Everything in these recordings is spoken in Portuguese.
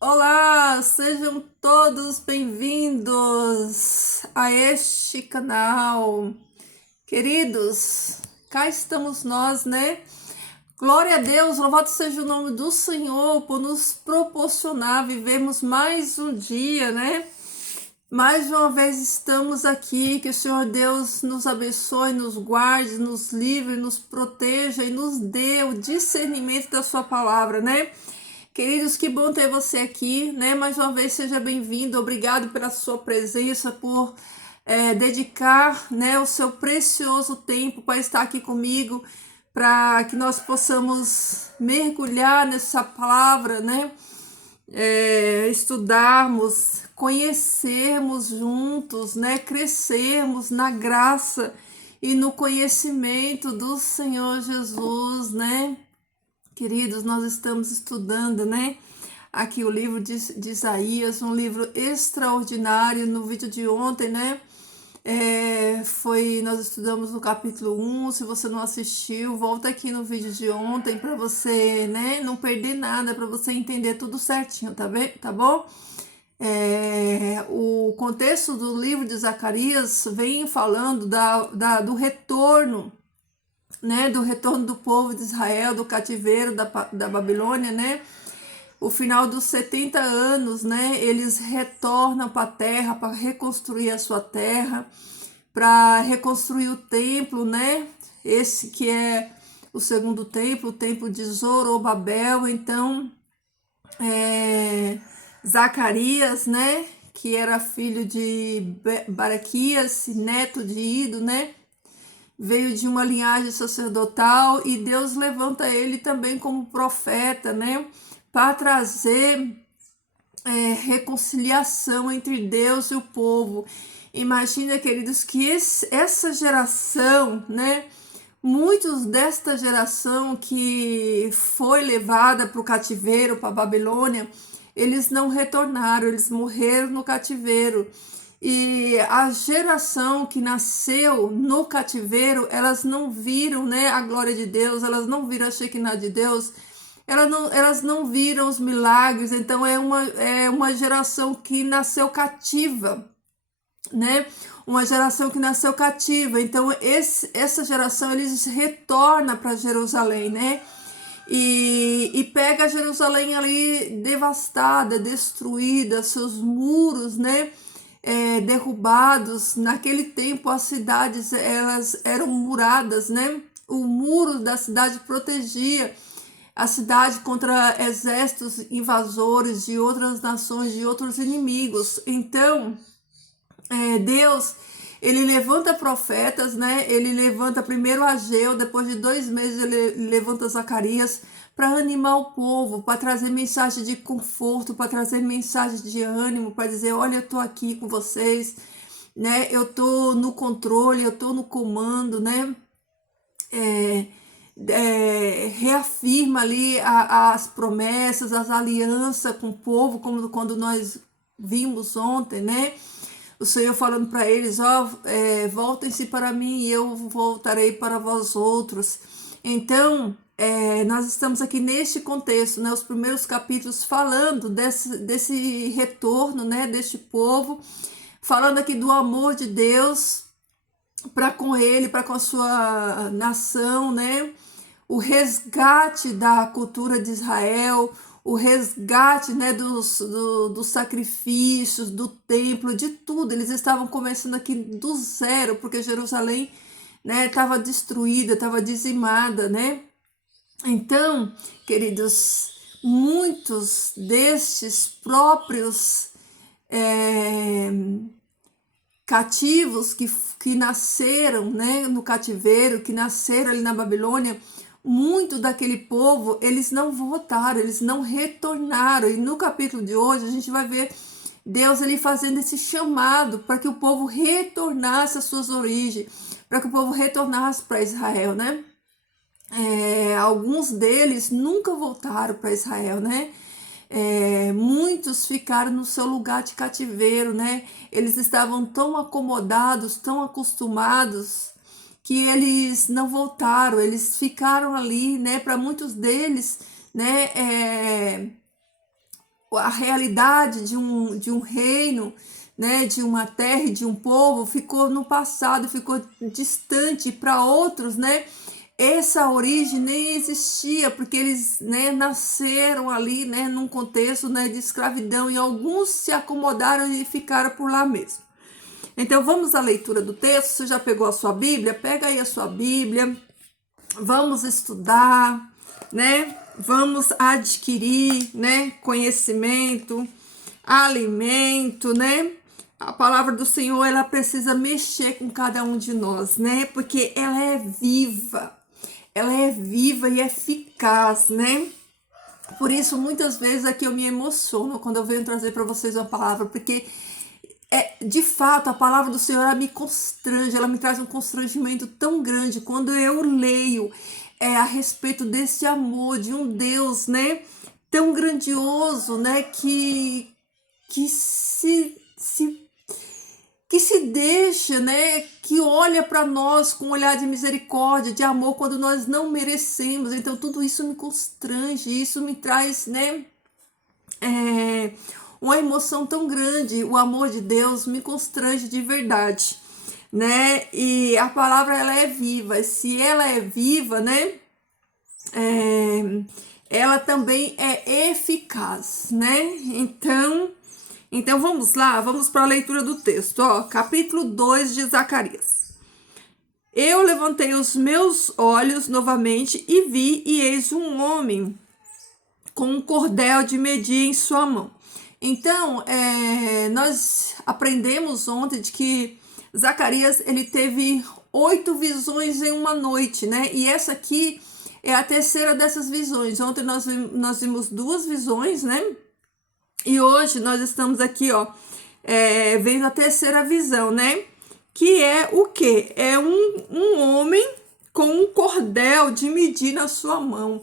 Olá, sejam todos bem-vindos a este canal. Queridos, cá estamos nós, né? Glória a Deus, louvado seja o nome do Senhor por nos proporcionar vivermos mais um dia, né? Mais uma vez estamos aqui, que o Senhor Deus nos abençoe, nos guarde, nos livre, nos proteja e nos dê o discernimento da sua palavra, né? Queridos, que bom ter você aqui, né? Mais uma vez, seja bem-vindo. Obrigado pela sua presença, por dedicar, né, o seu precioso tempo para estar aqui comigo, para que nós possamos mergulhar nessa palavra, né? Estudarmos, conhecermos juntos, né? Crescermos na graça e no conhecimento do Senhor Jesus, né? Queridos, nós estamos estudando, né? Aqui o livro de Isaías, um livro extraordinário. No vídeo de ontem, né? Nós estudamos no capítulo 1. Se você não assistiu, volta aqui no vídeo de ontem para você, né? Não perder nada, para você entender tudo certinho, tá bem? Tá bom? O contexto do livro de Zacarias vem falando do retorno, né, do retorno do povo de Israel, do cativeiro da Babilônia, né? O final dos 70 anos, né? Eles retornam para a terra para reconstruir a sua terra, para reconstruir o templo, né? Esse que é o segundo templo, o templo de Zorobabel. Então, Zacarias, né? Que era filho de Baraquias, neto de Ido, né? Veio de uma linhagem sacerdotal e Deus levanta ele também como profeta, né? Para trazer reconciliação entre Deus e o povo. Imagina, queridos, que essa geração, né? Muitos desta geração que foi levada para o cativeiro, para a Babilônia, eles não retornaram, eles morreram no cativeiro. E a geração que nasceu no cativeiro, elas não viram, né, a glória de Deus, elas não viram a Shekinah de Deus, elas não viram os milagres. Então é uma geração que nasceu cativa, né? Uma geração que nasceu cativa. Então essa geração eles retorna para Jerusalém, né? E pega Jerusalém ali devastada, destruída, seus muros, né? Derrubados. Naquele tempo as cidades elas eram muradas, né? O muro da cidade protegia a cidade contra exércitos invasores de outras nações, de outros inimigos. Então, Deus, ele levanta profetas, né? Ele levanta primeiro Ageu, depois de 2 meses ele levanta Zacarias para animar o povo, para trazer mensagem de conforto, para trazer mensagem de ânimo, para dizer, olha, eu estou aqui com vocês, né? Eu estou no controle, eu estou no comando, né? Reafirma ali as promessas, as alianças com o povo, como quando nós vimos ontem, né? O Senhor falando para eles, voltem-se para mim e eu voltarei para vós outros. Então, nós estamos aqui neste contexto, né, os primeiros capítulos falando desse retorno, né, deste povo, falando aqui do amor de Deus para com ele, para com a sua nação, né? O resgate da cultura de Israel, o resgate, né, dos sacrifícios, do templo, de tudo. Eles estavam começando aqui do zero, porque Jerusalém, né, estava destruída, estava dizimada, né? Então, queridos, muitos destes próprios é, cativos que nasceram, né, no cativeiro, que nasceram ali na Babilônia, muito daquele povo, eles não voltaram, eles não retornaram. E no capítulo de hoje a gente vai ver Deus ele fazendo esse chamado para que o povo retornasse às suas origens, para que o povo retornasse para Israel, né? Alguns deles nunca voltaram para Israel, né? Muitos ficaram no seu lugar de cativeiro, né? Eles estavam tão acomodados, tão acostumados, que eles não voltaram, eles ficaram ali, né? Para muitos deles, né? a realidade de um reino, né, de uma terra e de um povo ficou no passado, ficou distante. Para outros, né, essa origem nem existia, porque eles, né, nasceram ali, né, num contexto, né, de escravidão, e alguns se acomodaram e ficaram por lá mesmo. Então vamos à leitura do texto. Você já pegou a sua Bíblia? Pega aí a sua Bíblia, vamos estudar, né? Vamos adquirir, né, conhecimento, alimento, né? A palavra do Senhor, ela precisa mexer com cada um de nós, né? Porque ela é viva e eficaz, né? Por isso, muitas vezes aqui eu me emociono quando eu venho trazer para vocês uma palavra, porque de fato, a palavra do Senhor, ela me constrange, ela me traz um constrangimento tão grande quando eu leio a respeito desse amor de um Deus, né, tão grandioso, né, que se deixa, né, que olha para nós com um olhar de misericórdia, de amor, quando nós não merecemos. Então tudo isso me constrange, isso me traz, né, uma emoção tão grande. O amor de Deus me constrange de verdade, né? E a palavra, ela é viva. E se ela é viva, né, ela também é eficaz, né? Então vamos lá, vamos para a leitura do texto, ó, capítulo 2 de Zacarias. Eu levantei os meus olhos novamente e vi, e eis um homem com um cordel de medir em sua mão. Então, nós aprendemos ontem de que Zacarias, ele teve 8 visões em uma noite, né? E essa aqui é a terceira dessas visões. Ontem nós vimos 2 visões, né? E hoje nós estamos aqui, ó, vendo a terceira visão, né? Que é o quê? É um homem com um cordel de medir na sua mão.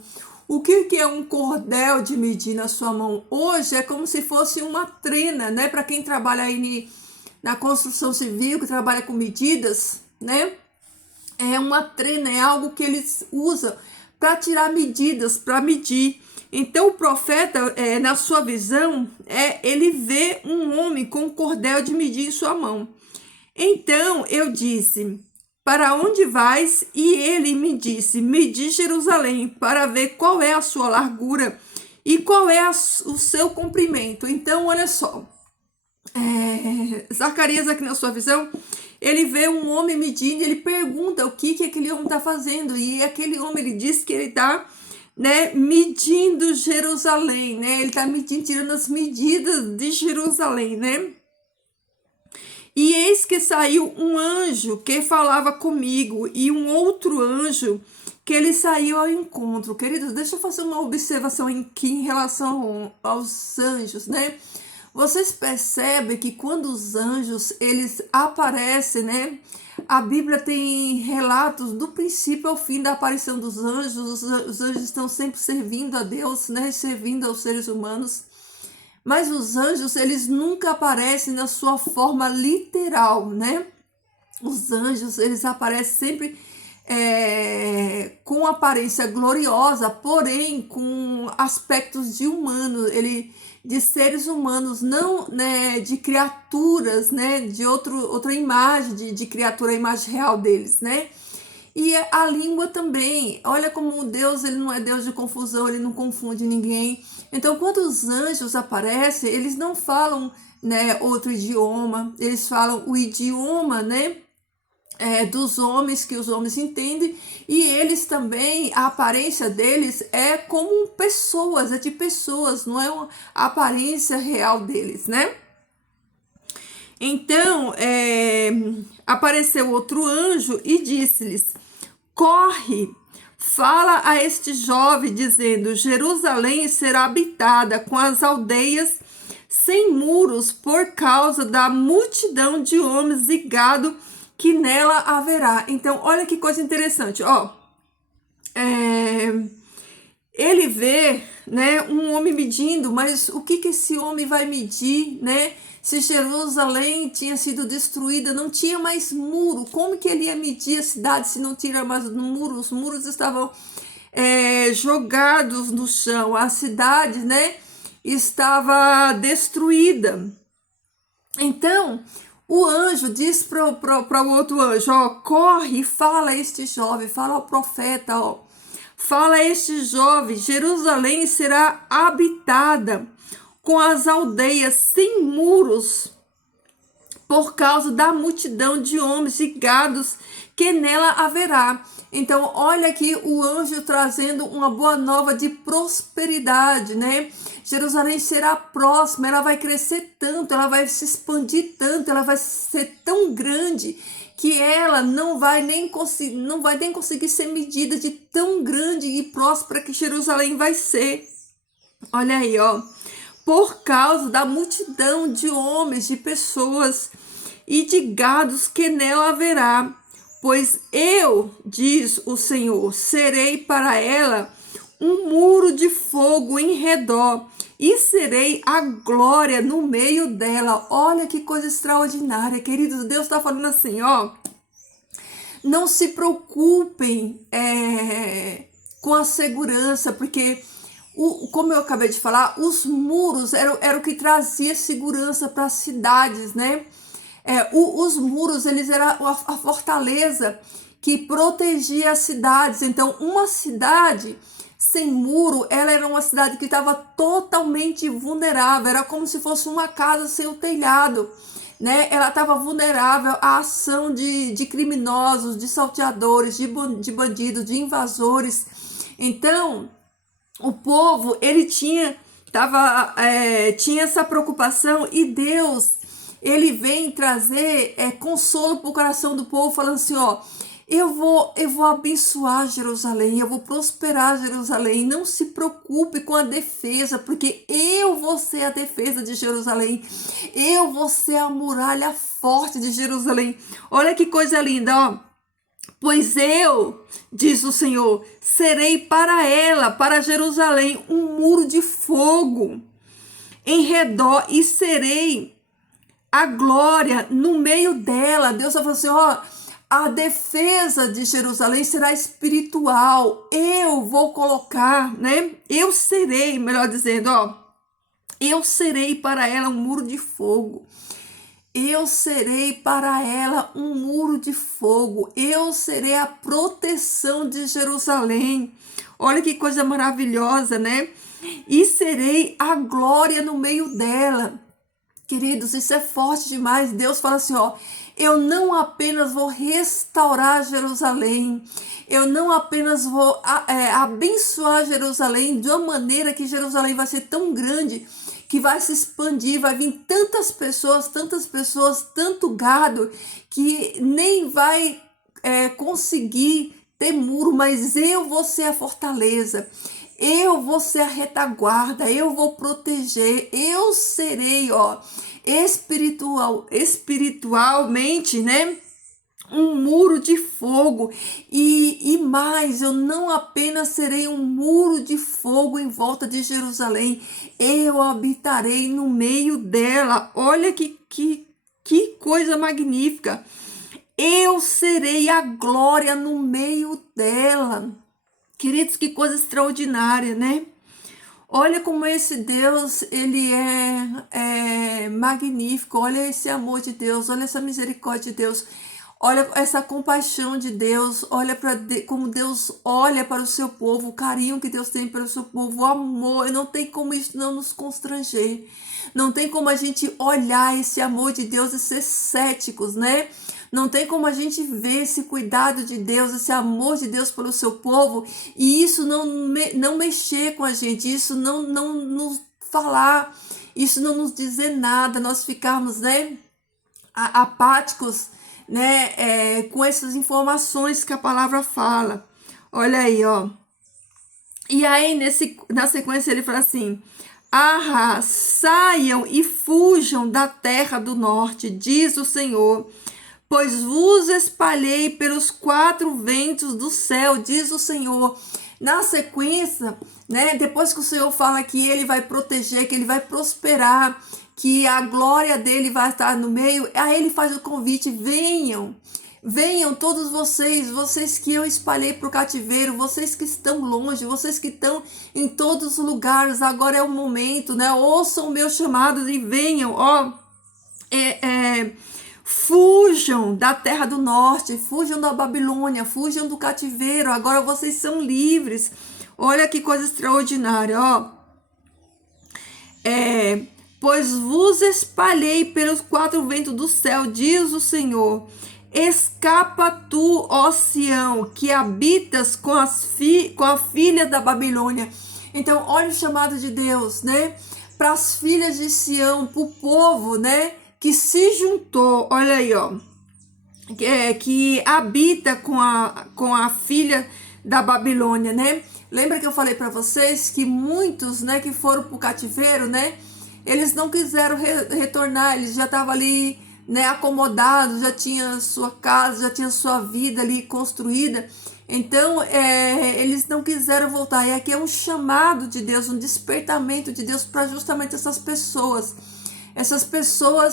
O que é um cordel de medir na sua mão? Hoje é como se fosse uma trena, né? Para quem trabalha aí na construção civil, que trabalha com medidas, né? É uma trena, é algo que eles usam para tirar medidas, para medir. Então o profeta, na sua visão, ele vê um homem com um cordel de medir em sua mão. Então eu disse: para onde vais? E ele me disse: medi Jerusalém, para ver qual é a sua largura e qual é o seu comprimento. Então, olha só, Zacarias, aqui na sua visão, ele vê um homem medindo, ele pergunta o que aquele homem está fazendo, e aquele homem, ele diz que ele está, né, medindo Jerusalém, né? Ele está medindo, tirando as medidas de Jerusalém, né? E eis que saiu um anjo que falava comigo, e um outro anjo que ele saiu ao encontro. Queridos, deixa eu fazer uma observação aqui em relação aos anjos, né? Vocês percebem que quando os anjos, eles aparecem, né? A Bíblia tem relatos do princípio ao fim da aparição dos anjos. Os anjos estão sempre servindo a Deus, né? Servindo aos seres humanos. Mas os anjos, eles nunca aparecem na sua forma literal, né? Os anjos, eles aparecem sempre com aparência gloriosa, porém com aspectos de humano, de seres humanos, não, né, de criaturas, né, de outra imagem, de criatura, a imagem real deles, né? E a língua também. Olha como Deus, ele não é Deus de confusão, ele não confunde ninguém. Então, quando os anjos aparecem, eles não falam, né, outro idioma, eles falam o idioma, né, dos homens, que os homens entendem, e eles também, a aparência deles é como pessoas, é de pessoas, não é a aparência real deles, né? Então, apareceu outro anjo e disse-lhes: corre, fala a este jovem, dizendo: Jerusalém será habitada com as aldeias sem muros, por causa da multidão de homens e gado que nela haverá. Então, olha que coisa interessante, ó. Ele vê, né, um homem medindo, mas o que esse homem vai medir, né? Se Jerusalém tinha sido destruída, não tinha mais muro, como que ele ia medir a cidade se não tinha mais muro? Os muros estavam jogados no chão, a cidade, né, estava destruída. Então, o anjo diz para o outro anjo, ó, corre e fala a este jovem, fala ao profeta, ó, fala a este jovem, Jerusalém será habitada com as aldeias sem muros, por causa da multidão de homens e gados que nela haverá. Então, olha aqui o anjo trazendo uma boa nova de prosperidade, né? Jerusalém será próxima, ela vai crescer tanto, ela vai se expandir tanto, ela vai ser tão grande que ela não vai nem conseguir ser medida de tão grande e próspera que Jerusalém vai ser. Olha aí, ó. Por causa da multidão de homens, de pessoas e de gados que nela haverá. Pois eu, diz o Senhor, serei para ela um muro de fogo em redor e serei a glória no meio dela. Olha que coisa extraordinária, queridos. Deus está falando assim, ó. Não se preocupem com a segurança, porque, como eu acabei de falar, os muros eram o que trazia segurança para as cidades, né? Os muros, eles eram a fortaleza que protegia as cidades. Então, uma cidade sem muro, ela era uma cidade que estava totalmente vulnerável. Era como se fosse uma casa sem o telhado, né? Ela estava vulnerável à ação de criminosos, de salteadores, de bandidos, de invasores. Então, o povo, ele tinha essa preocupação, e Deus, ele vem trazer consolo para o coração do povo, falando assim, ó, eu vou abençoar Jerusalém, eu vou prosperar Jerusalém, não se preocupe com a defesa, porque eu vou ser a defesa de Jerusalém, eu vou ser a muralha forte de Jerusalém. Olha que coisa linda, ó. Pois eu, diz o Senhor, serei para ela, para Jerusalém, um muro de fogo em redor e serei a glória no meio dela. Deus vai falar assim, ó, a defesa de Jerusalém será espiritual. Eu vou colocar, né? Eu serei, melhor dizendo, ó, eu serei para ela um muro de fogo. Eu serei para ela um muro de fogo. Eu serei a proteção de Jerusalém. Olha que coisa maravilhosa, né? E serei a glória no meio dela. Queridos, isso é forte demais. Deus fala assim, ó, eu não apenas vou restaurar Jerusalém, eu não apenas vou abençoar Jerusalém de uma maneira que Jerusalém vai ser tão grande, que vai se expandir, vai vir tantas pessoas, tanto gado, que nem vai conseguir ter muro, mas eu vou ser a fortaleza. Eu vou ser a retaguarda, eu vou proteger, eu serei, ó, espiritualmente, né? Um muro de fogo. E mais, eu não apenas serei um muro de fogo em volta de Jerusalém, eu habitarei no meio dela. Olha que coisa magnífica. Eu serei a glória no meio dela. Queridos, que coisa extraordinária, né? Olha como esse Deus, ele é magnífico. Olha esse amor de Deus, olha essa misericórdia de Deus. Olha essa compaixão de Deus, olha como Deus olha para o seu povo, o carinho que Deus tem para o seu povo, o amor. E não tem como isso não nos constranger. Não tem como a gente olhar esse amor de Deus e ser céticos, né? Não tem como a gente ver esse cuidado de Deus, esse amor de Deus pelo seu povo, e isso não mexer com a gente, isso não nos falar, isso não nos dizer nada, nós ficarmos, né, apáticos, né, com essas informações que a palavra fala. Olha aí, ó. E aí, na sequência, ele fala assim, saiam e fujam da terra do norte, diz o Senhor, pois vos espalhei pelos 4 ventos do céu, diz o Senhor. Na sequência, né, depois que o Senhor fala que ele vai proteger, que ele vai prosperar, que a glória dele vai estar no meio, aí ele faz o convite, venham, Venham todos vocês, vocês que eu espalhei para o cativeiro, vocês que estão longe, vocês que estão em todos os lugares, agora é o momento, né? Ouçam o meu chamado e venham, ó. Fujam da terra do norte, fujam da Babilônia, fujam do cativeiro, agora vocês são livres. Olha que coisa extraordinária, ó. Pois vos espalhei pelos quatro ventos do céu, diz o Senhor. Escapa tu, ó Sião, que habitas com a filha da Babilônia. Então, olha o chamado de Deus, né? Para as filhas de Sião, para o povo, né? Que se juntou, olha aí, ó. Que habita com a filha da Babilônia, né? Lembra que eu falei para vocês que muitos, né, que foram para o cativeiro, né? Eles não quiseram retornar, eles já estavam ali, né, acomodados, já tinha sua casa, já tinha sua vida ali construída. Então, eles não quiseram voltar. E aqui é um chamado de Deus, um despertamento de Deus para justamente essas pessoas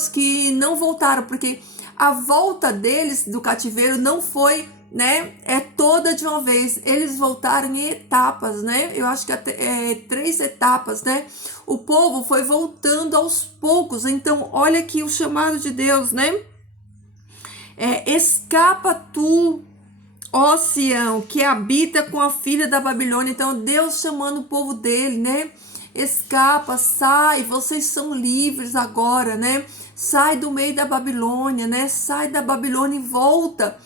que não voltaram, porque a volta deles do cativeiro não foi, né, toda de uma vez. Eles voltaram em etapas, né? Eu acho que até 3 etapas, né? O povo foi voltando aos poucos. Então, olha aqui o chamado de Deus, né? Escapa tu, ó Sião, que habita com a filha da Babilônia. Então, Deus chamando o povo dele, né? Escapa, sai, vocês são livres agora, né? Sai do meio da Babilônia, né? Sai da Babilônia e volta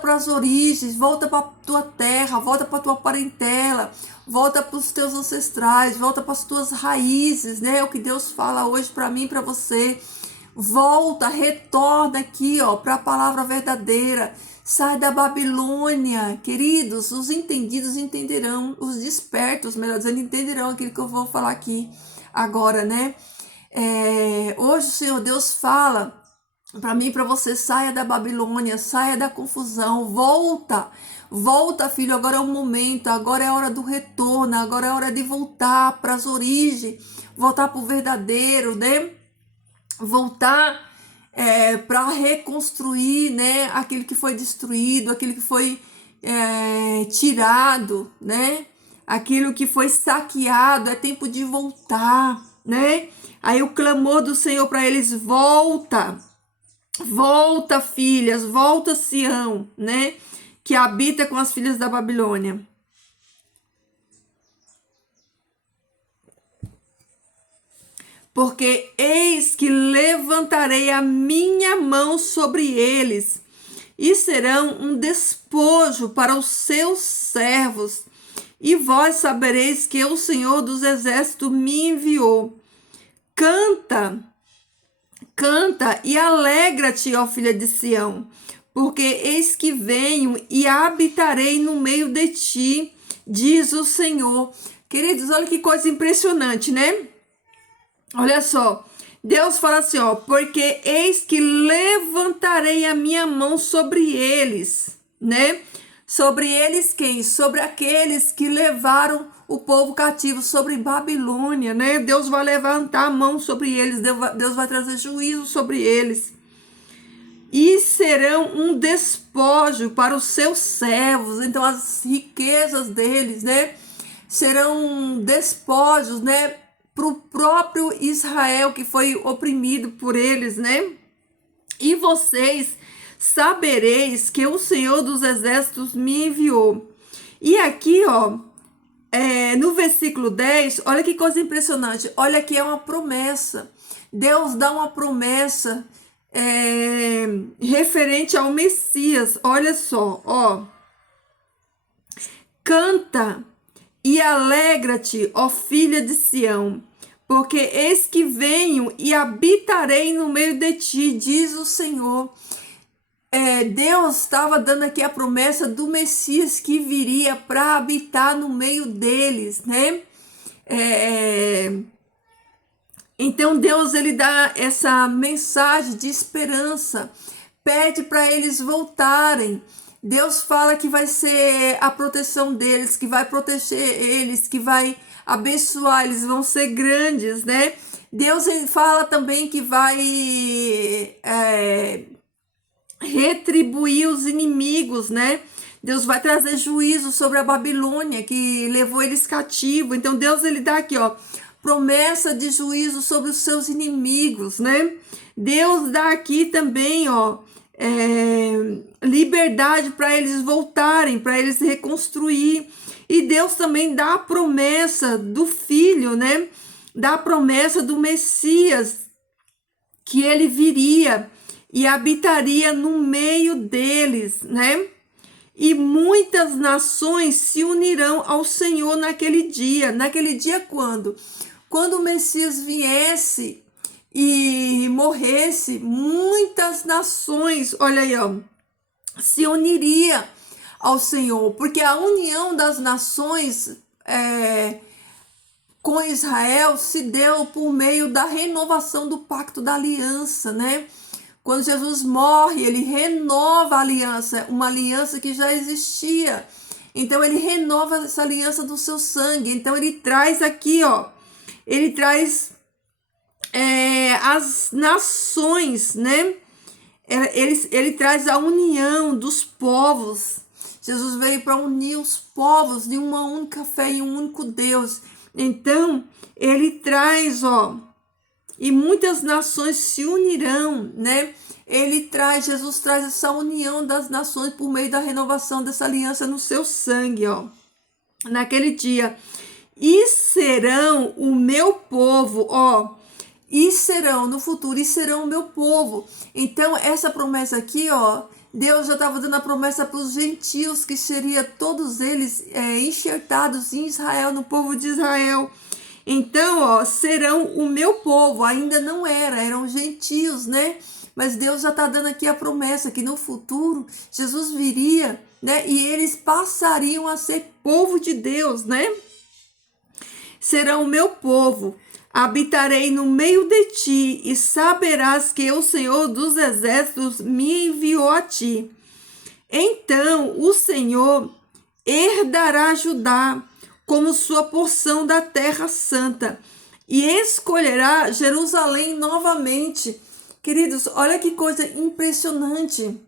para as origens, volta para tua terra, volta para tua parentela, volta para os teus ancestrais, volta para as tuas raízes, né? É o que Deus fala hoje para mim e para você. Volta, retorna aqui, ó, para a palavra verdadeira. Sai da Babilônia, queridos. Os entendidos entenderão, os despertos, melhor dizendo, entenderão aquilo que eu vou falar aqui agora, né? Hoje o Senhor Deus fala para mim e para você: saia da Babilônia, saia da confusão, volta, filho, agora é o momento, agora é a hora do retorno, agora é a hora de voltar para as origens, voltar para o verdadeiro, né? Voltar para reconstruir, né, aquilo que foi destruído, aquilo que foi tirado, né? Aquilo que foi saqueado, é tempo de voltar, né? Aí o clamor do Senhor para eles: volta, filhas, volta, Sião, né? Que habita com as filhas da Babilônia. Porque eis que levantarei a minha mão sobre eles, e serão um despojo para os seus servos, e vós sabereis que o Senhor dos Exércitos me enviou. Canta e alegra-te, ó filha de Sião, porque eis que venho e habitarei no meio de ti, diz o Senhor. Queridos, olha que coisa impressionante, né? Olha só, Deus fala assim, ó: porque eis que levantarei a minha mão sobre eles, né? Sobre eles quem? Sobre aqueles que levaram o povo cativo, sobre Babilônia, né? Deus vai levantar a mão sobre eles, Deus vai trazer juízo sobre eles. E serão um despojo para os seus servos. Então as riquezas deles, né, serão despojos, né, para o próprio Israel que foi oprimido por eles, né? E vocês sabereis que o Senhor dos Exércitos me enviou. E aqui, ó, no versículo 10, olha que coisa impressionante. Olha que é uma promessa. Deus dá uma promessa referente ao Messias. Olha só, ó. Canta e alegra-te, ó filha de Sião, porque eis que venho e habitarei no meio de ti, diz o Senhor. Deus estava dando aqui a promessa do Messias que viria para habitar no meio deles, né? Então Deus, ele dá essa mensagem de esperança, pede para eles voltarem. Deus fala que vai ser a proteção deles, que vai proteger eles, que vai abençoar, eles vão ser grandes, né? Deus fala também que vai retribuir os inimigos, né? Deus vai trazer juízo sobre a Babilônia, que levou eles cativo. Então Deus, ele dá aqui, ó, promessa de juízo sobre os seus inimigos, né? Deus dá aqui também, ó, liberdade para eles voltarem, para eles reconstruir. E Deus também dá a promessa do Filho, né? Dá a promessa do Messias, que ele viria e habitaria no meio deles, né? E muitas nações se unirão ao Senhor naquele dia. Naquele dia quando? Quando o Messias viesse e morresse, muitas nações, olha aí, ó, se uniria ao Senhor, porque a união das nações com Israel se deu por meio da renovação do pacto da aliança, né? Quando Jesus morre, ele renova a aliança, uma aliança que já existia. Então ele renova essa aliança do seu sangue. Então ele traz aqui, ó, ele traz as nações, né? Ele traz a união dos povos. Jesus veio para unir os povos de uma única fé em um único Deus. Então ele traz, ó, e muitas nações se unirão, né? Jesus traz essa união das nações por meio da renovação dessa aliança no seu sangue, ó. Naquele dia. E serão o meu povo, ó. E serão, no futuro, e serão o meu povo. Então, essa promessa aqui, ó, Deus já estava dando a promessa para os gentios, que seria todos eles enxertados em Israel, no povo de Israel. Então, ó, serão o meu povo. Ainda não eram gentios, né? Mas Deus já está dando aqui a promessa que no futuro Jesus viria, né? E eles passariam a ser povo de Deus, né? Serão o meu povo. Habitarei no meio de ti e saberás que o Senhor dos exércitos me enviou a ti. Então o Senhor herdará Judá como sua porção da terra santa e escolherá Jerusalém novamente. Queridos, olha que coisa impressionante.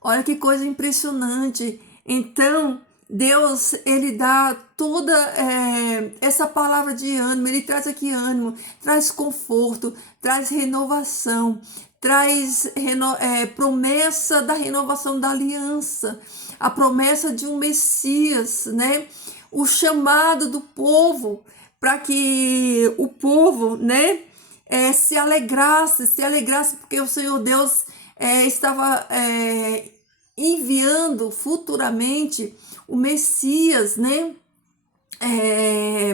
Olha que coisa impressionante. Então, Deus, ele dá toda essa palavra de ânimo, ele traz aqui ânimo, traz conforto, traz renovação, traz promessa da renovação da aliança, a promessa de um Messias, né? O chamado do povo, para que o povo, né, se alegrasse porque o Senhor Deus estava enviando futuramente o Messias, né?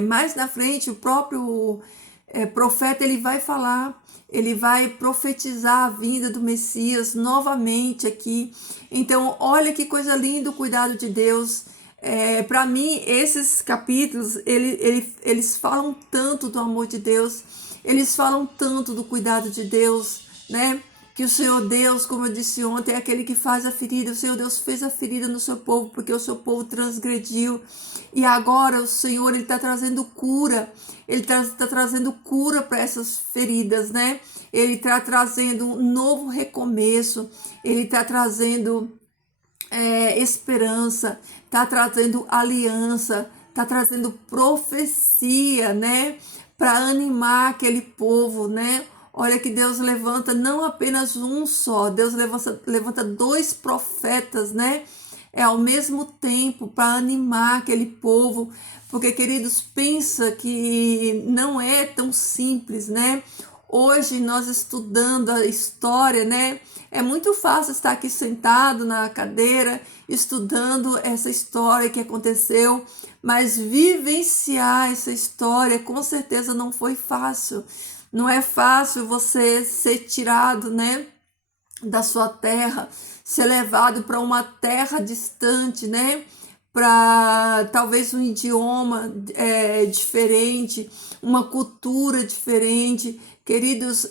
Mais na frente, o próprio profeta, ele vai falar, ele vai profetizar a vinda do Messias novamente aqui. Então, olha que coisa linda o cuidado de Deus. Para mim, esses capítulos, eles falam tanto do amor de Deus, eles falam tanto do cuidado de Deus, né? Que o Senhor Deus, como eu disse ontem, é aquele que faz a ferida. O Senhor Deus fez a ferida no seu povo, porque o seu povo transgrediu. E agora o Senhor, ele está trazendo cura. Ele está trazendo cura para essas feridas, né? Ele está trazendo um novo recomeço. Ele está trazendo esperança. Está trazendo aliança. Está trazendo profecia, né? Para animar aquele povo, né? Olha que Deus levanta não apenas um só, Deus levanta 2 profetas, né? Ao mesmo tempo, para animar aquele povo. Porque, queridos, pensa que não é tão simples, né? Hoje, nós estudando a história, né? É muito fácil estar aqui sentado na cadeira, estudando essa história que aconteceu, mas vivenciar essa história, com certeza, não foi fácil. Não é fácil você ser tirado, né, da sua terra, ser levado para uma terra distante, né, para talvez um idioma diferente, uma cultura diferente. Queridos,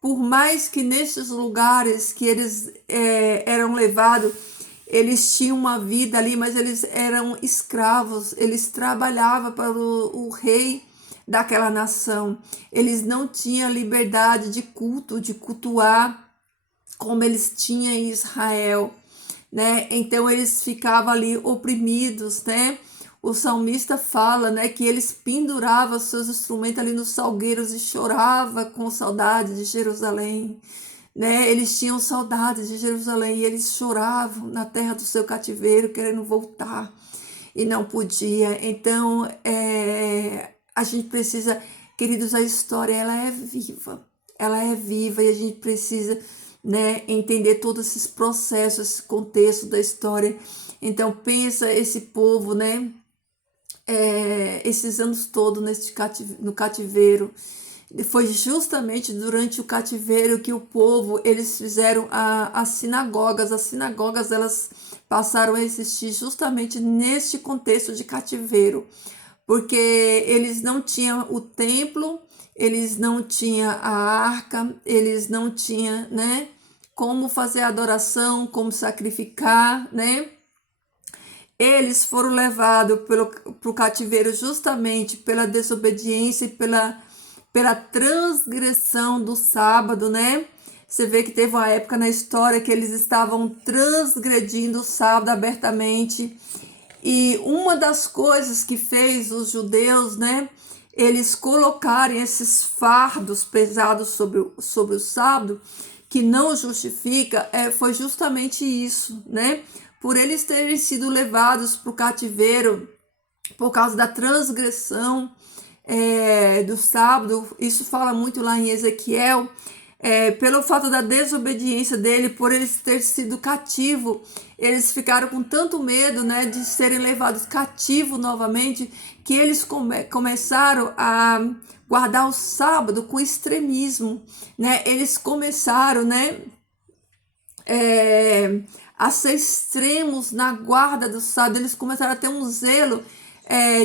por mais que nesses lugares que eles eram levados, eles tinham uma vida ali, mas eles eram escravos, eles trabalhavam para o rei daquela nação. Eles não tinham liberdade de culto, de cultuar como eles tinham em Israel, né? Então eles ficavam ali oprimidos, né? O salmista fala, né, que eles penduravam seus instrumentos ali nos salgueiros e chorava com saudade de Jerusalém, né? Eles tinham saudade de Jerusalém e eles choravam na terra do seu cativeiro, querendo voltar e não podia. Então, a gente precisa, queridos, a história ela é viva e a gente precisa, né, entender todos esses processos, esse contexto da história. Então, pensa esse povo, né, esses anos todos no cativeiro. Foi justamente durante o cativeiro que o povo, eles fizeram as sinagogas. As sinagogas, elas passaram a existir justamente neste contexto de cativeiro, porque eles não tinham o templo, eles não tinham a arca, eles não tinham, né, como fazer a adoração, como sacrificar, né? Eles foram levados para o cativeiro justamente pela desobediência e pela transgressão do sábado, né? Você vê que teve uma época na história que eles estavam transgredindo o sábado abertamente. E uma das coisas que fez os judeus, né, eles colocarem esses fardos pesados sobre o sábado, que não justifica, foi justamente isso, né? Por eles terem sido levados para o cativeiro por causa da transgressão do sábado. Isso fala muito lá em Ezequiel, pelo fato da desobediência dele, por eles ter sido cativo, eles ficaram com tanto medo, né, de serem levados cativo novamente, que eles começaram a guardar o sábado com extremismo, né? Eles começaram, né, a ser extremos na guarda do sábado. Eles começaram a ter um zelo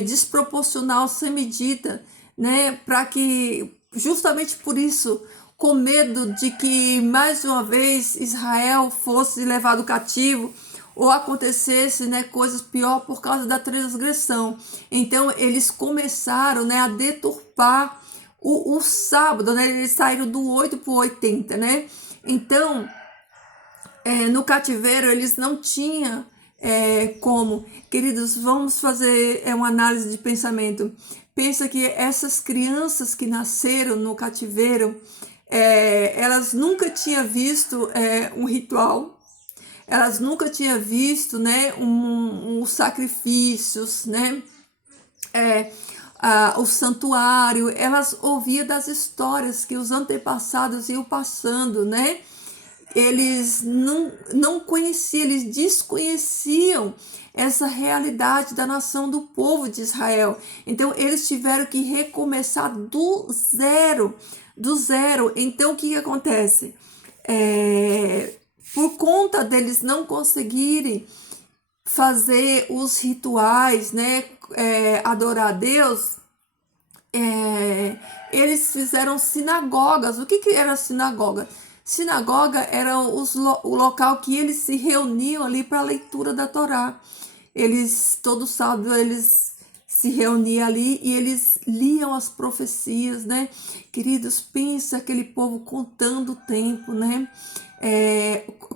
desproporcional, sem medida, né? Para que, justamente por isso, com medo de que mais uma vez Israel fosse levado cativo ou acontecesse, né, coisas pior por causa da transgressão. Então eles começaram, né, a deturpar o sábado, né? Eles saíram do 8 para o 80, né? Então, no cativeiro eles não tinham como. Queridos, vamos fazer uma análise de pensamento. Pensa que essas crianças que nasceram no cativeiro, elas nunca tinham visto um ritual, elas nunca tinham visto, né, os sacrifícios, né, o santuário. Elas ouviam das histórias que os antepassados iam passando, né? Eles não conheciam, eles desconheciam essa realidade da nação, do povo de Israel. Então eles tiveram que recomeçar do zero, do zero. Então o que acontece? Por conta deles não conseguirem fazer os rituais, né, adorar a Deus, eles fizeram sinagogas. O que era sinagoga? Sinagoga era o local que eles se reuniam ali para a leitura da Torá. Eles, todo sábado, eles se reuniam ali e eles liam as profecias, né? Queridos, pensa aquele povo contando o tempo, né?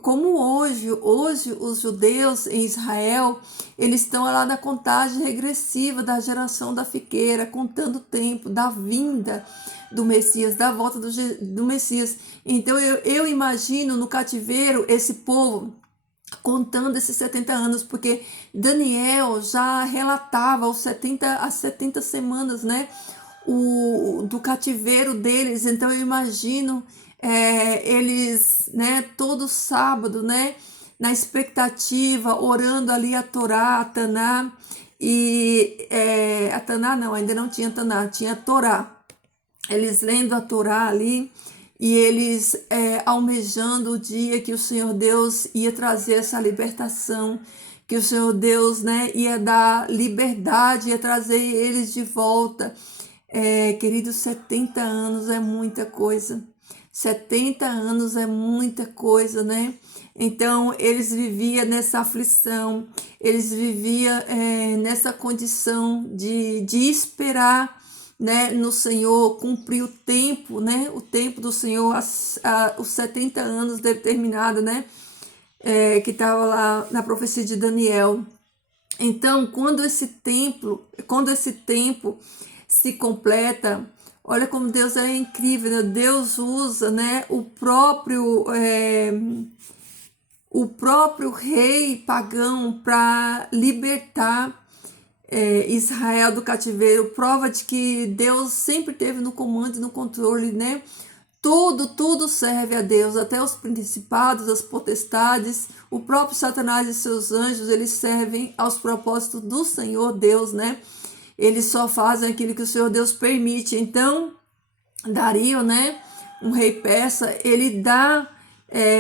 Como hoje os judeus em Israel, eles estão lá na contagem regressiva da geração da figueira, contando o tempo da vinda do Messias, da volta do Messias. Então eu imagino no cativeiro esse povo contando esses 70 anos, porque Daniel já relatava as 70 semanas, né, do cativeiro deles. Então eu imagino eles, né, todo sábado, né, na expectativa, orando ali a Torá, a Taná, e a Taná não, ainda não tinha Taná, tinha Torá. Eles lendo a Torá ali e eles almejando o dia que o Senhor Deus ia trazer essa libertação, que o Senhor Deus, né, ia dar liberdade, ia trazer eles de volta. Queridos, 70 anos é muita coisa. 70 anos é muita coisa, né? Então, eles viviam nessa aflição, eles viviam nessa condição de esperar, né, no Senhor, cumprir o tempo, né, o tempo do Senhor, os 70 anos determinado, né, que estava lá na profecia de Daniel. Então, quando esse tempo se completa, olha como Deus é incrível, né? Deus usa, né, o próprio rei pagão para libertar Israel do cativeiro, prova de que Deus sempre teve no comando e no controle, né? Tudo serve a Deus, até os principados, as potestades, o próprio Satanás e seus anjos, eles servem aos propósitos do Senhor Deus, né? Eles só fazem aquilo que o Senhor Deus permite. Então, Dario, né, um rei persa, ele dá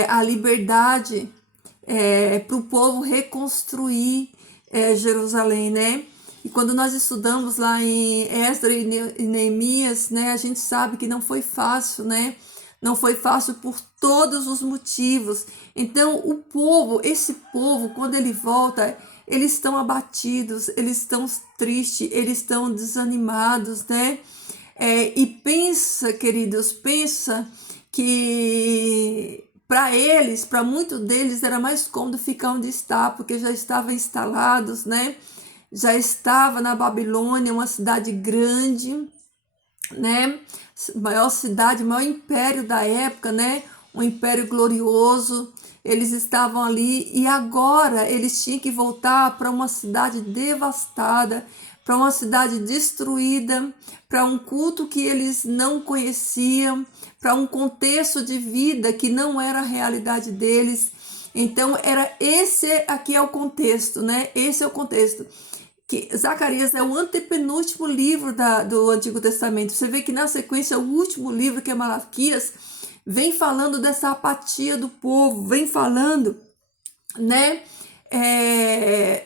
a liberdade para o povo reconstruir Jerusalém, né? E quando nós estudamos lá em Esdras e Neemias, né, a gente sabe que não foi fácil, né? Não foi fácil por todos os motivos. Então, esse povo, quando ele volta, eles estão abatidos, eles estão tristes, eles estão desanimados, né? E pensa, queridos, que para eles, para muitos deles, era mais cômodo ficar onde está, porque já estavam instalados, né? Já estava na Babilônia, uma cidade grande, né? Maior cidade, maior império da época, né? Um império glorioso. Eles estavam ali e agora eles tinham que voltar para uma cidade devastada, para uma cidade destruída, para um culto que eles não conheciam, para um contexto de vida que não era a realidade deles. Então, esse aqui é o contexto, né? Esse é o contexto. Que Zacarias é o antepenúltimo livro do Antigo Testamento. Você vê que na sequência o último livro, que é Malaquias, vem falando dessa apatia do povo, vem falando, né,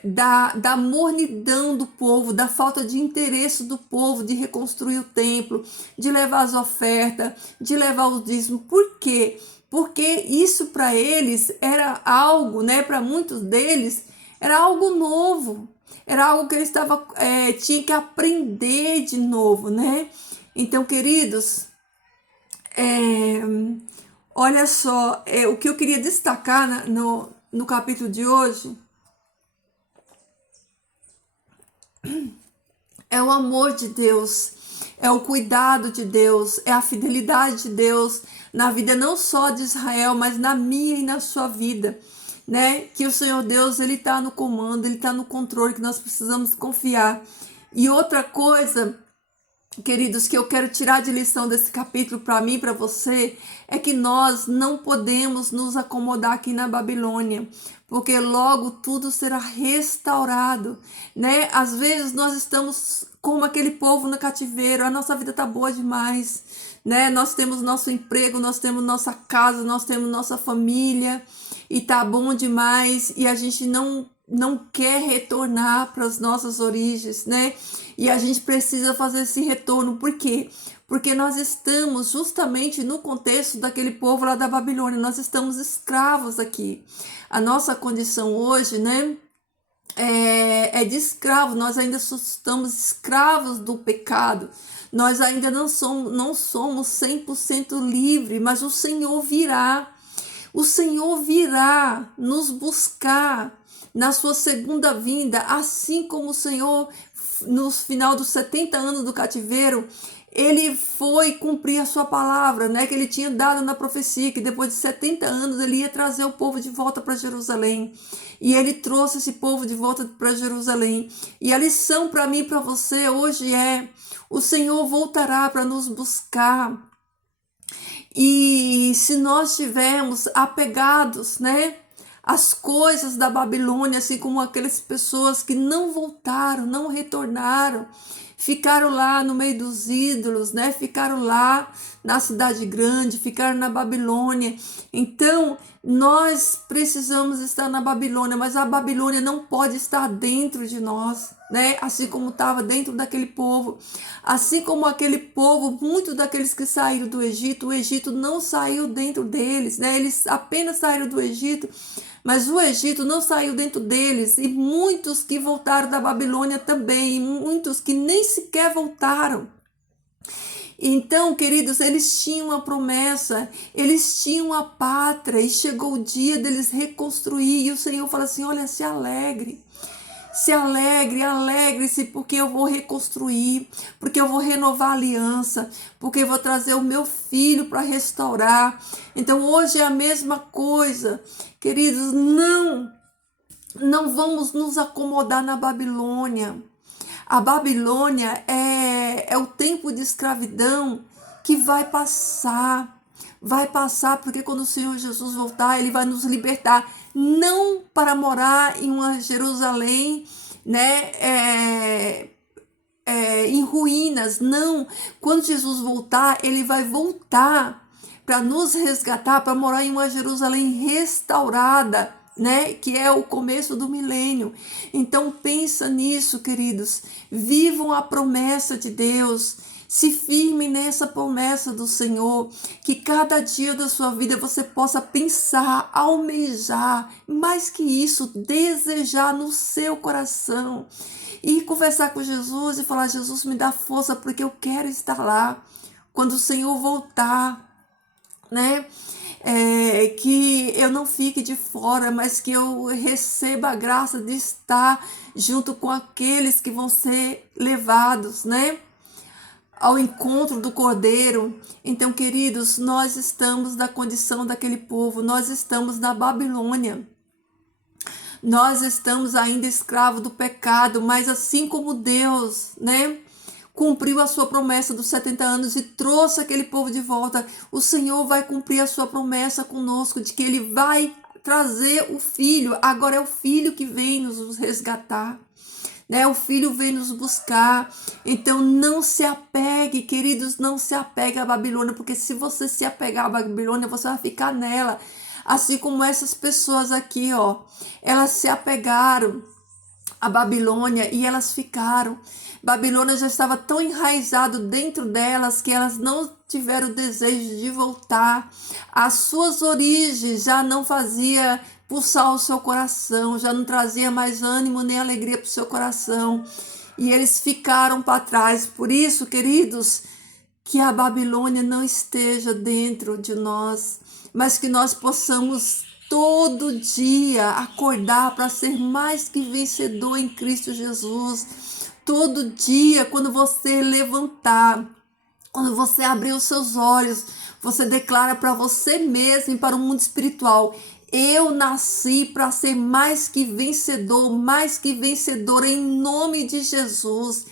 da mornidão do povo, da falta de interesse do povo de reconstruir o templo, de levar as ofertas, de levar o dízimo. Por quê? Porque isso para eles era algo, né, para muitos deles, era algo novo. Era algo que eles tinha que aprender de novo, né? Então, queridos, olha só, o que eu queria destacar no capítulo de hoje é o amor de Deus, é o cuidado de Deus, é a fidelidade de Deus na vida não só de Israel, mas na minha e na sua vida, né? Que o Senhor Deus, ele está no comando, ele está no controle, que nós precisamos confiar. E outra coisa, queridos, que eu quero tirar de lição desse capítulo para mim, para você, é que nós não podemos nos acomodar aqui na Babilônia, porque logo tudo será restaurado, né? Às vezes nós estamos como aquele povo no cativeiro, a nossa vida tá boa demais, né? Nós temos nosso emprego, nós temos nossa casa, nós temos nossa família e tá bom demais e a gente não quer retornar para as nossas origens, né? E a gente precisa fazer esse retorno. Por quê? Porque nós estamos justamente no contexto daquele povo lá da Babilônia. Nós estamos escravos aqui. A nossa condição hoje, né, é de escravo. Nós ainda estamos escravos do pecado. Nós ainda não somos 100% livres, mas o Senhor virá. O Senhor virá nos buscar na sua segunda vinda, assim como o Senhor, no final dos 70 anos do cativeiro, ele foi cumprir a sua palavra, né, que ele tinha dado na profecia, que depois de 70 anos ele ia trazer o povo de volta para Jerusalém. E ele trouxe esse povo de volta para Jerusalém. E a lição para mim e para você hoje é: o Senhor voltará para nos buscar. E se nós estivermos apegados, né, às coisas da Babilônia, assim como aquelas pessoas que não voltaram, não retornaram, ficaram lá no meio dos ídolos, né? Ficaram lá na cidade grande, ficaram na Babilônia. Então, nós precisamos estar na Babilônia, mas a Babilônia não pode estar dentro de nós, né? Assim como estava dentro daquele povo. Assim como aquele povo, muitos daqueles que saíram do Egito, o Egito não saiu dentro deles, né? Eles apenas saíram do Egito, mas o Egito não saiu dentro deles, e muitos que voltaram da Babilônia também, e muitos que nem sequer voltaram, Então, queridos, eles tinham uma promessa, eles tinham a pátria, e chegou o dia deles reconstruir, e o Senhor fala assim, olha, se alegre, alegre-se, porque eu vou reconstruir, porque eu vou renovar a aliança, porque eu vou trazer o meu filho para restaurar. Então hoje é a mesma coisa, queridos, não vamos nos acomodar na Babilônia. A Babilônia é o tempo de escravidão que vai passar, porque quando o Senhor Jesus voltar, ele vai nos libertar, não para morar em uma Jerusalém, né, em ruínas, não. Quando Jesus voltar, ele vai voltar para nos resgatar, para morar em uma Jerusalém restaurada, né, que é o começo do milênio. Então pensa nisso, queridos. Vivam a promessa de Deus. Se firme nessa promessa do Senhor, que cada dia da sua vida você possa pensar, almejar, mais que isso, desejar no seu coração e conversar com Jesus e falar, Jesus, me dá força porque eu quero estar lá quando o Senhor voltar, né? Que eu não fique de fora, mas que eu receba a graça de estar junto com aqueles que vão ser levados, né, ao encontro do Cordeiro. Então, queridos, nós estamos na condição daquele povo, nós estamos na Babilônia, nós estamos ainda escravos do pecado, mas assim como Deus, né, cumpriu a sua promessa dos 70 anos e trouxe aquele povo de volta, o Senhor vai cumprir a sua promessa conosco, de que ele vai trazer o filho. Agora é o filho que vem nos resgatar, né? O filho vem nos buscar. Então não se apegue, queridos, não se apegue à Babilônia, porque se você se apegar à Babilônia, você vai ficar nela. Assim como essas pessoas aqui, ó, elas se apegaram à Babilônia e elas ficaram. Babilônia já estava tão enraizado dentro delas que elas não tiveram o desejo de voltar. As suas origens já não fazia pulsar o seu coração, já não trazia mais ânimo nem alegria para o seu coração. E eles ficaram para trás. Por isso, queridos, que a Babilônia não esteja dentro de nós, mas que nós possamos todo dia acordar para ser mais que vencedor em Cristo Jesus. Todo dia, quando você levantar, quando você abrir os seus olhos, você declara para você mesmo e para o mundo espiritual: eu nasci para ser mais que vencedor em nome de Jesus.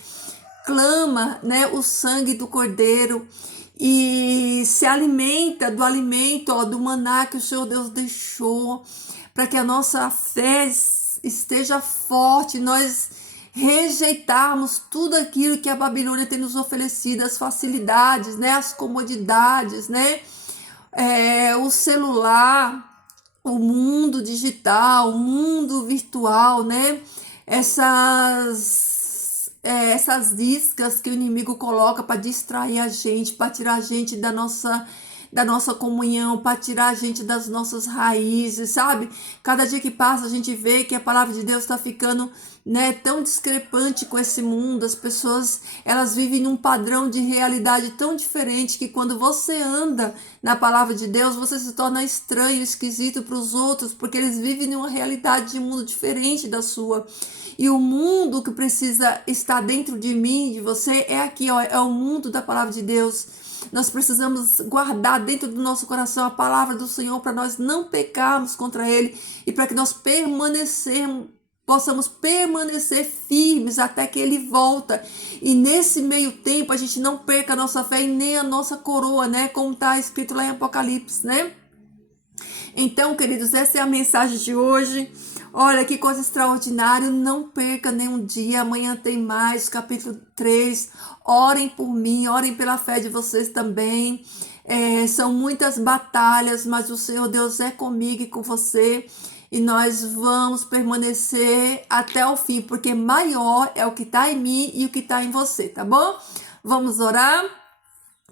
Clama, né, o sangue do Cordeiro e se alimenta do alimento, ó, do maná que o Senhor Deus deixou, para que a nossa fé esteja forte, nós rejeitarmos tudo aquilo que a Babilônia tem nos oferecido, as facilidades, né, as comodidades, né, o celular, o mundo digital, o mundo virtual, né, essas iscas que o inimigo coloca para distrair a gente, para tirar a gente da nossa comunhão, para tirar a gente das nossas raízes, sabe? Cada dia que passa a gente vê que a palavra de Deus está ficando, né, tão discrepante com esse mundo. As pessoas, elas vivem num padrão de realidade tão diferente que quando você anda na palavra de Deus, você se torna estranho, esquisito para os outros, porque eles vivem numa realidade de mundo diferente da sua. E o mundo que precisa estar dentro de mim, de você, é aqui, ó, é o mundo da palavra de Deus. Nós precisamos guardar dentro do nosso coração a palavra do Senhor para nós não pecarmos contra Ele e para que nós possamos permanecer firmes até que Ele volta. E nesse meio tempo a gente não perca a nossa fé e nem a nossa coroa, né? Como está escrito lá em Apocalipse, né? Então, queridos, essa é a mensagem de hoje. Olha que coisa extraordinária, não perca nenhum dia, amanhã tem mais, capítulo 3. Orem por mim, orem pela fé de vocês também. São muitas batalhas, mas o Senhor Deus é comigo e com você. E nós vamos permanecer até o fim, porque maior é o que está em mim e o que está em você, tá bom? Vamos orar?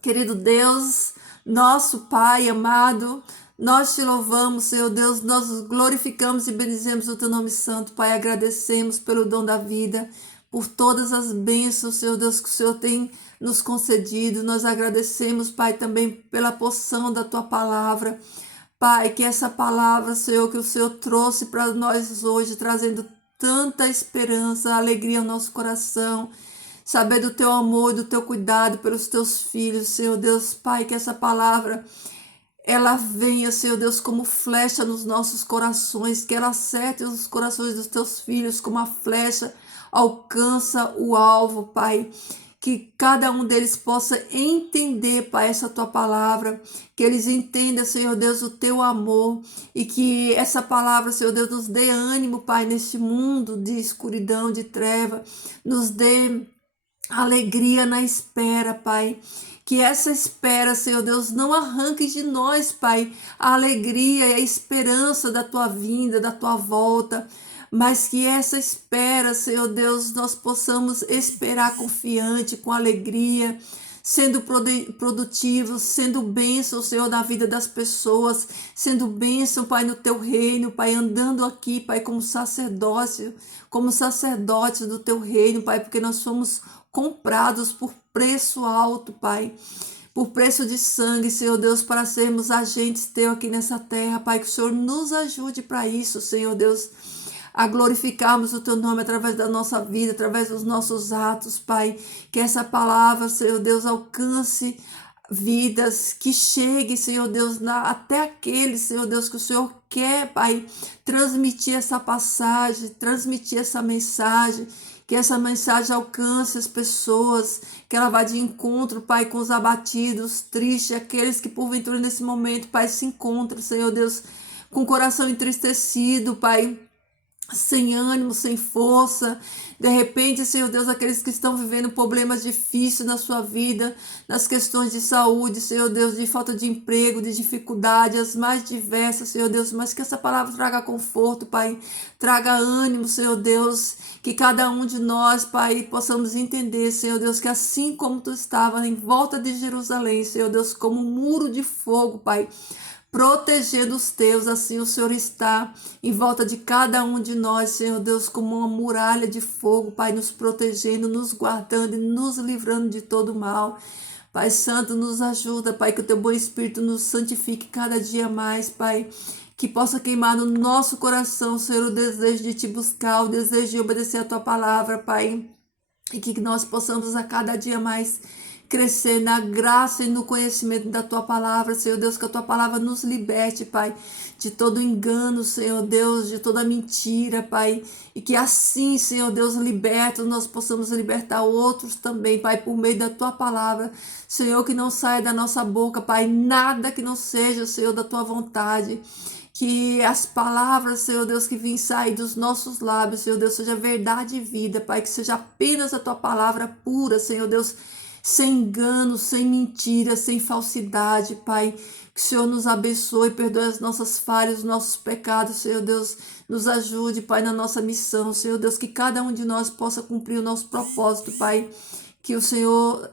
Querido Deus, nosso Pai amado, nós te louvamos, Senhor Deus, nós glorificamos e bendizemos o teu nome santo, Pai, agradecemos pelo dom da vida, por todas as bênçãos, Senhor Deus, que o Senhor tem nos concedido. Nós agradecemos, Pai, também pela porção da Tua palavra. Pai, que essa palavra, Senhor, que o Senhor trouxe para nós hoje, trazendo tanta esperança, alegria ao nosso coração, saber do Teu amor, do Teu cuidado pelos Teus filhos, Senhor Deus. Pai, que essa palavra ela venha, Senhor Deus, como flecha nos nossos corações, que ela acerte os corações dos Teus filhos, como a flecha alcança o alvo, Pai. Que cada um deles possa entender, Pai, essa Tua palavra, que eles entendam, Senhor Deus, o Teu amor, e que essa palavra, Senhor Deus, nos dê ânimo, Pai, neste mundo de escuridão, de treva, nos dê alegria na espera, Pai. Que essa espera, Senhor Deus, não arranque de nós, Pai, a alegria e a esperança da Tua vinda, da Tua volta, mas que essa espera, Senhor Deus, nós possamos esperar confiante, com alegria, sendo produtivos, sendo bênção, Senhor, na vida das pessoas, sendo bênção, Pai, no Teu reino, Pai, andando aqui, Pai, como sacerdócio, como sacerdotes do Teu reino, Pai, porque nós somos comprados por preço alto, Pai, por preço de sangue, Senhor Deus, para sermos agentes Teu aqui nessa terra, Pai, que o Senhor nos ajude para isso, Senhor Deus, a glorificarmos o Teu nome através da nossa vida, através dos nossos atos, Pai, que essa palavra, Senhor Deus, alcance vidas, que chegue, Senhor Deus, até aqueles, Senhor Deus, que o Senhor quer, Pai, transmitir essa passagem, transmitir essa mensagem, que essa mensagem alcance as pessoas, que ela vá de encontro, Pai, com os abatidos, tristes, aqueles que porventura nesse momento, Pai, se encontram, Senhor Deus, com o coração entristecido, Pai, sem ânimo, sem força. De repente, Senhor Deus, aqueles que estão vivendo problemas difíceis na sua vida, nas questões de saúde, Senhor Deus, de falta de emprego, de dificuldade, as mais diversas, Senhor Deus, mas que essa palavra traga conforto, Pai, traga ânimo, Senhor Deus, que cada um de nós, Pai, possamos entender, Senhor Deus, que assim como Tu estava em volta de Jerusalém, Senhor Deus, como um muro de fogo, Pai, protegendo os Teus, assim o Senhor está em volta de cada um de nós, Senhor Deus, como uma muralha de fogo, Pai, nos protegendo, nos guardando e nos livrando de todo mal. Pai Santo, nos ajuda, Pai, que o Teu bom Espírito nos santifique cada dia mais, Pai, que possa queimar no nosso coração, Senhor, o desejo de Te buscar, o desejo de obedecer a Tua palavra, Pai, e que nós possamos a cada dia mais crescer na graça e no conhecimento da Tua palavra, Senhor Deus, que a Tua palavra nos liberte, Pai, de todo engano, Senhor Deus, de toda mentira, Pai, e que assim, Senhor Deus, libertos, nós possamos libertar outros também, Pai, por meio da Tua palavra, Senhor, que não saia da nossa boca, Pai, nada que não seja, Senhor, da Tua vontade, que as palavras, Senhor Deus, que vêm sair dos nossos lábios, Senhor Deus, seja verdade e vida, Pai, que seja apenas a Tua palavra pura, Senhor Deus, sem engano, sem mentira, sem falsidade, Pai. Que o Senhor nos abençoe, perdoe as nossas falhas, os nossos pecados, Senhor Deus. Nos ajude, Pai, na nossa missão, Senhor Deus. Que cada um de nós possa cumprir o nosso propósito, Pai. Que o Senhor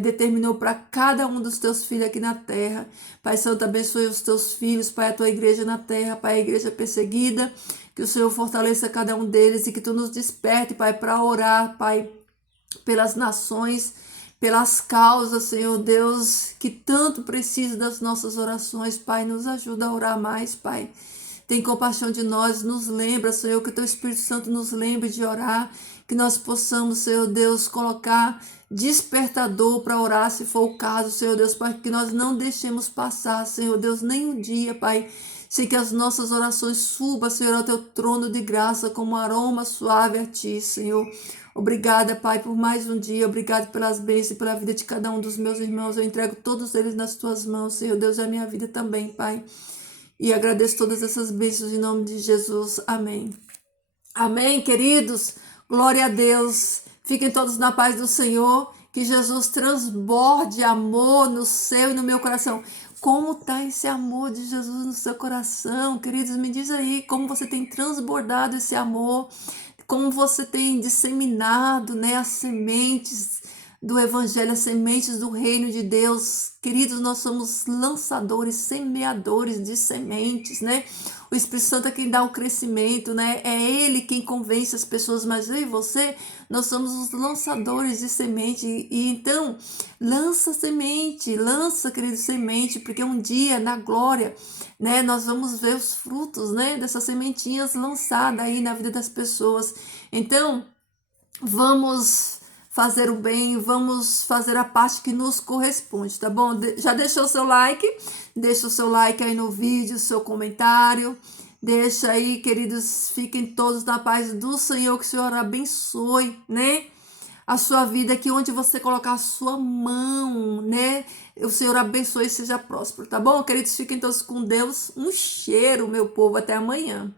determinou para cada um dos Teus filhos aqui na terra. Pai Santo, abençoe os Teus filhos, Pai, a Tua igreja na terra, Pai, a igreja perseguida. Que o Senhor fortaleça cada um deles e que Tu nos desperte, Pai, para orar, Pai, pelas nações, pelas causas, Senhor Deus, que tanto precisa das nossas orações, Pai, nos ajuda a orar mais, Pai. Tem compaixão de nós, nos lembra, Senhor, que o Teu Espírito Santo nos lembre de orar, que nós possamos, Senhor Deus, colocar despertador para orar, se for o caso, Senhor Deus, para que nós não deixemos passar, Senhor Deus, nem um dia, Pai, sem que as nossas orações subam, Senhor, ao Teu trono de graça, como um aroma suave a Ti, Senhor. Obrigada, Pai, por mais um dia. Obrigado pelas bênçãos e pela vida de cada um dos meus irmãos. Eu entrego todos eles nas Tuas mãos, Senhor Deus, e a minha vida também, Pai. E agradeço todas essas bênçãos em nome de Jesus. Amém. Amém, queridos. Glória a Deus. Fiquem todos na paz do Senhor. Que Jesus transborde amor no seu e no meu coração. Como está esse amor de Jesus no seu coração? Queridos, me diz aí como você tem transbordado esse amor, como você tem disseminado, né, as sementes do Evangelho, as sementes do reino de Deus. Queridos, nós somos lançadores, semeadores de sementes, né? O Espírito Santo é quem dá o crescimento, né? É Ele quem convence as pessoas, mas eu e você, nós somos os lançadores de semente. E então, lança semente, lança, querido, semente, porque um dia, na glória, né, nós vamos ver os frutos, né, dessas sementinhas lançadas aí na vida das pessoas. Então, vamos fazer o bem, vamos fazer a parte que nos corresponde, tá bom? Já deixou o seu like? Deixa o seu like aí no vídeo, seu comentário. Deixa aí, queridos, fiquem todos na paz do Senhor, que o Senhor abençoe, né? A sua vida, que onde você colocar a sua mão, né? O Senhor abençoe e seja próspero, tá bom? Queridos, fiquem todos com Deus. Um cheiro, meu povo, até amanhã.